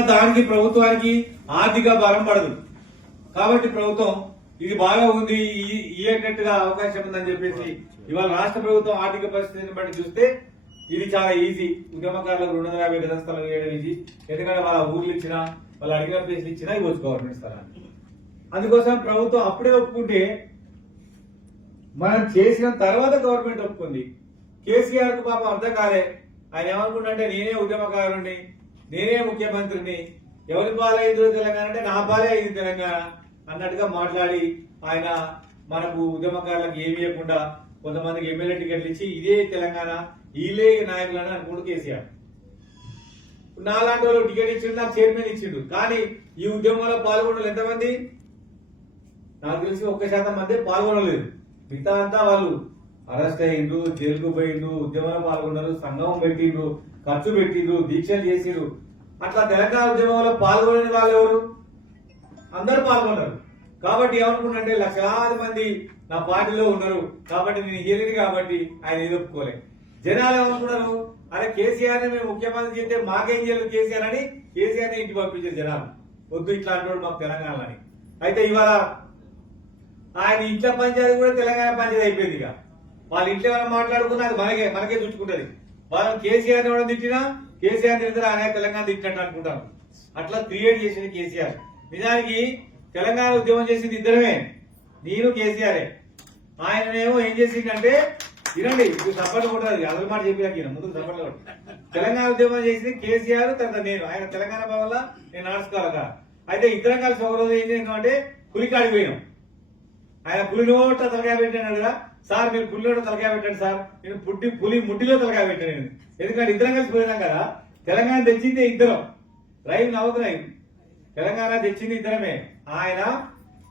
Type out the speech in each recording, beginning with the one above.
దానికి ప్రభుత్వానికి ఆర్థిక భారం పడదు. కాబట్టి ప్రభుత్వం ఇది బాగా ఉంది ఈ- ఇయ్యేటట్టుగా అవకాశం ఉందని చెప్పేసి ఇవాళ రాష్ట్ర ప్రభుత్వం ఆర్థిక పరిస్థితిని బట్టి చూస్తే ఇది చాలా ఈజీ. ఉద్యమకారులకు రెండు వందల యాభై గజ స్థలం వేయడం ఈజీ. ఎందుకంటే వాళ్ళ ఊర్లు ఇచ్చినా వాళ్ళు అడిగిన ప్లేస్లు ఇచ్చినా ఇవ్వచ్చు గవర్నమెంట్ స్థలాన్ని. అందుకోసం ప్రభుత్వం అప్పుడే ఒప్పుకుంటే మనం చేసిన తర్వాత గవర్నమెంట్ ఒప్పుకుంది. కేసీఆర్కు పాపం అర్థం కాలే. ఆయన ఏమనుకుంటే నేనే ఉద్యమకారుణ్ణి నేనే ముఖ్యమంత్రిని. ఎవరి పాలైందో తెలంగాణ అంటే నా పాలే అయింది తెలంగాణ అన్నట్టుగా మాట్లాడి ఆయన మనకు ఉద్యమకారులకు ఏమి ఇవ్వకుండా కొంతమందికి ఎమ్మెల్యే టికెట్లు ఇచ్చి ఇదే తెలంగాణ వీళ్ళే నాయకులని అనుకుంటూ కేసీఆర్. నాలాంటి వాళ్ళు టికెట్ ఇచ్చిండు నాకు చైర్మన్ ఇచ్చిండు. కానీ ఈ ఉద్యమంలో పాల్గొనలు ఎంతమంది? నాకు తెలిసి ఒక్క శాతం మంది పాల్గొనలేదు. మిగతా అంతా వాళ్ళు అరెస్ట్ అయ్యిండ్రు జైలుకు పోయిండ్రు ఉద్యమంలో పాల్గొన్నారు సంఘం పెట్టిండ్రు. ఖర్చు పెట్టిండ్రు దీక్షలు చేసిండ్రు అట్లా తెలంగాణ ఉద్యమంలో పాల్గొనని వాళ్ళు ఎవరు? అందరూ పాల్గొన్నారు కాబట్టి ఏమనుకుంటే లక్షలాది మంది నా పార్టీలో ఉన్నారు కాబట్టి నేను హీరని కాబట్టి ఆయన ఎదుర్కోలే జనాలు ఏమనుకున్నారు అరే కేసీఆర్ మేము ముఖ్యమంత్రి చేస్తే మాకేం చేయలేదు కేసీఆర్ అని? కేసీఆర్ని ఇంటికి పంపించారు జనాలు. వద్దు ఇట్లా అంటాడు మాకు తెలంగాణ అని. అయితే ఇవాళ ఆయన ఇంట్లో పంచాయతీ కూడా తెలంగాణ పంచాయతీ అయిపోయింది ఇక. వాళ్ళ ఇంట్లో ఏమైనా మాట్లాడుకున్నా అది మనకే మనకే చుట్టుకుంటుంది మనం కేసీఆర్ ఎవడం తిట్టినా కేసీఆర్ తిడతారు ఆయన తెలంగాణ తిట్టినట్టు అనుకుంటాను అట్లా క్రియేట్ చేసింది కేసీఆర్. నిజానికి తెలంగాణ ఉద్యమం చేసింది ఇద్దరమే. నేను కేసీఆరే. ఆయననేమో ఏం చేసిందంటే వినండి ఇది సపోర్ట్ కొట్టాలి అసలు మాట చెప్పాక ఈయన ముందు సపోర్ట్ తెలంగాణ ఉద్యమం చేసింది కేసీఆర్ తర్వాత నేను. ఆయన తెలంగాణ భవన్లో నేను నడుచుకోవాలగా అయితే ఇద్దరం కలిసి ఒక రోజు ఏం చేసినాం అంటే పులికాడికి ఆయన పులి నోట తలకాయ పెట్టినాడు కదా సార్ మీరు పుల్లిలో తలకాయ పెట్టండి సార్. నేను పుట్టి పులి ముట్టిలో తలకాయ పెట్టాను నేను. ఎందుకంటే ఇద్దరం కలిసి పోయినాం కదా. తెలంగాణ తెచ్చింది ఇద్దరం. రైలు నవ్వుతున్నాయి తెలంగాణ తెచ్చింది ఇద్దరమే. ఆయన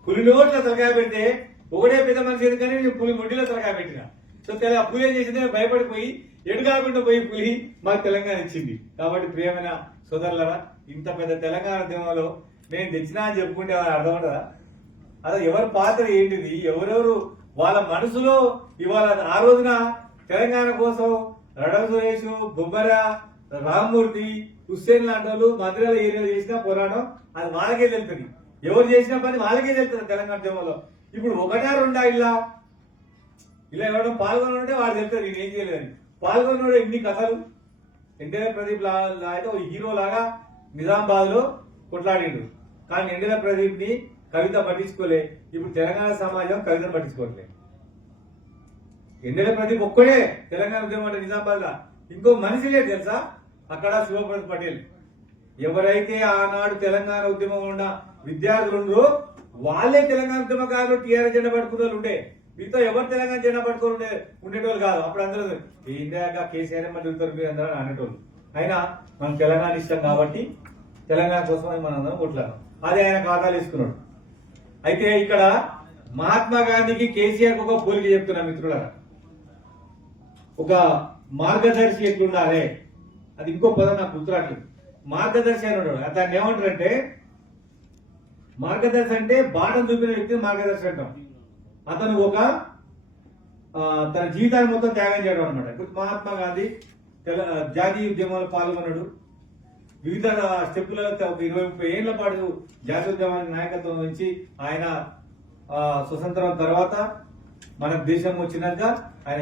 పులి నోట్ల తలకాయ పెడితే ఒకటే పెద్ద మనిషి ఎందుకని నేను పులి ముట్టిలో తలకాయ పెట్టిన. సో తెల పులి ఏం చేసింది భయపడిపోయి ఎటు కాకుండా పోయి పులి మాకు తెలంగాణ ఇచ్చింది. కాబట్టి ప్రియమైన సోదరులరా ఇంత పెద్ద తెలంగాణ ఉద్యమంలో నేను తెచ్చినా అని చెప్పుకుంటే అర్థం ఉంటుందా? అసలు ఎవరి పాత్ర ఏంటిది? ఎవరెవరు వాళ్ళ మనసులో ఇవాళ ఆ రోజున తెలంగాణ కోసం రడవ సురేష్ బొబ్బర రామ్మూర్తి హుస్సేన్ లాంటి వాళ్ళు మధురాల ఏరియాలో చేసిన పోరాటం అది వాళ్ళకే తెలుతుంది ఎవరు చేసిన పని వాళ్ళకే తెలుస్తుంది తెలంగాణ ఉద్యమంలో ఇప్పుడు ఒకటా రెండా ఇలా ఇలా ఎవరైనా పాల్గొనంటే వాడు తెలుస్తుంది నేను ఏం చేయలేదని. పాల్గొన్నాడు ఎన్ని కథలు? ఎన్టీఆర్ ప్రదీప్ లా అయితే ఒక హీరో లాగా నిజామాబాద్లో కొట్లాడిండు. కానీ ఎన్టీఆర్ ప్రదీప్ని కవిత పట్టించుకోలే. ఇప్పుడు తెలంగాణ సమాజం కవితను పట్టించుకోవట్లే. ఎందుకంటే ప్రతి ఒక్కడే తెలంగాణ ఉద్యమం అంటే నిజామాబాద్ ఇంకో మనిషి లేదు తెలుసా? అక్కడ శివప్రసాద్ పటేల్. ఎవరైతే ఆనాడు తెలంగాణ ఉద్యమం ఉన్న విద్యార్థులు ఉన్నారో వాళ్ళే తెలంగాణ ఉద్యమకారులు టీఆర్ఎస్ జెండా పట్టుకున్న వాళ్ళు ఉండే. మీతో ఎవరు తెలంగాణ జెండా పట్టుకుని ఉండే ఉండేటోళ్ళు కాదు. అప్పుడు అందరూ ఇండియాగా కేసీఆర్ ఎమ్మెల్యే ఉత్తరం మీరు అందరూ అనేటోళ్ళు. అయినా మనం తెలంగాణ ఇష్టం కాబట్టి తెలంగాణ కోసమని మనం అందరం కొట్లాడాం అది ఆయన ఖాతాలు వేసుకున్నాడు. అయితే ఇక్కడ మహాత్మా గాంధీకి కేసీఆర్ ఒక పోలిక చెప్తున్నా మిత్రులారా. ఒక మార్గదర్శి ఎట్లుండాలి అది ఇంకో పదం నాకు గుర్తురాట్లేదు మార్గదర్శి అని ఉన్నాడు దాన్ని ఏమంటారంటే మార్గదర్శి అంటే బాటం చూపిన వ్యక్తిని మార్గదర్శి అంటాం. అతను ఒక తన జీవితాన్ని మొత్తం త్యాగం చేయడం అనమాట ఇప్పుడు మహాత్మా గాంధీ తెల- జాతీయ ఉద్యమంలో పాల్గొన్నాడు. వివిధ స్టెప్పులలో ఒక ఇరవై ముప్పై ఏళ్ళ పాటు జాతీయోద్యమాన్ని నాయకత్వం వహించి ఆయన ఆ, స్వతంత్రం తర్వాత మన దేశం వచ్చినాక ఆయన